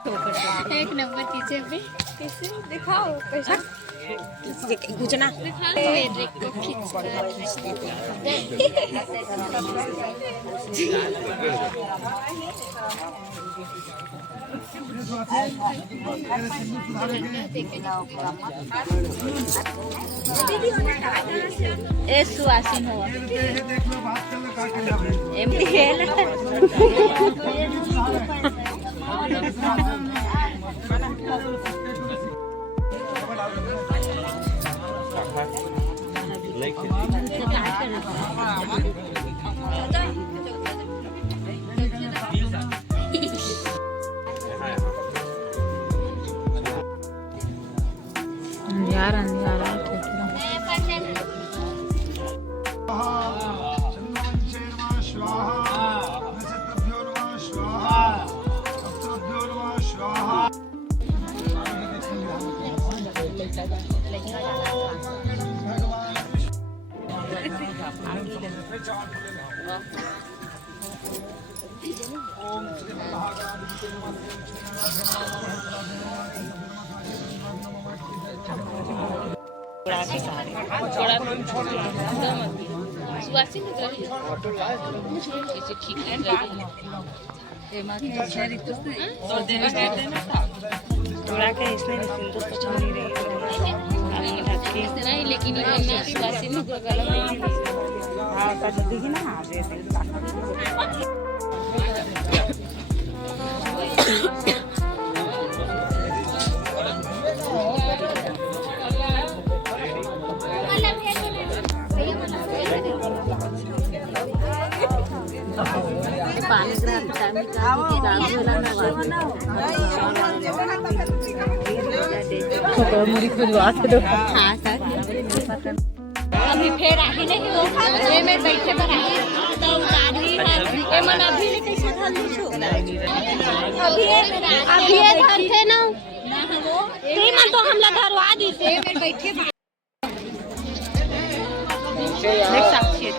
एक नंबर चीजें भी कैसे दिखाओ कैसे कुछ ना ए सुवासिन हो एमडी हेला सुवासिन कैसे ठीक है थोड़ा के इसने सिंदूर तो छोड़ नहीं रही है नहीं लेकिन ये सुवासिन को गलत नहीं हां का देखी ना हां दे पानी मुड़ी खुलवा दो हाँ सर अभी फिर आही नहीं हो ये मैं बैठे पर आई तो गाड़ी है मन अभी ले कैसे धल छु अभी ये धर थे ना ते मन तो हमला धरवा दी थे मैं बैठे नेक्स्ट साक्षी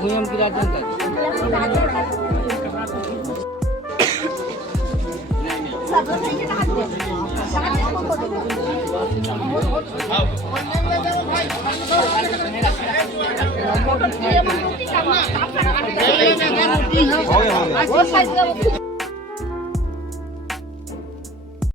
भूयम गिरा देंगे वो साइड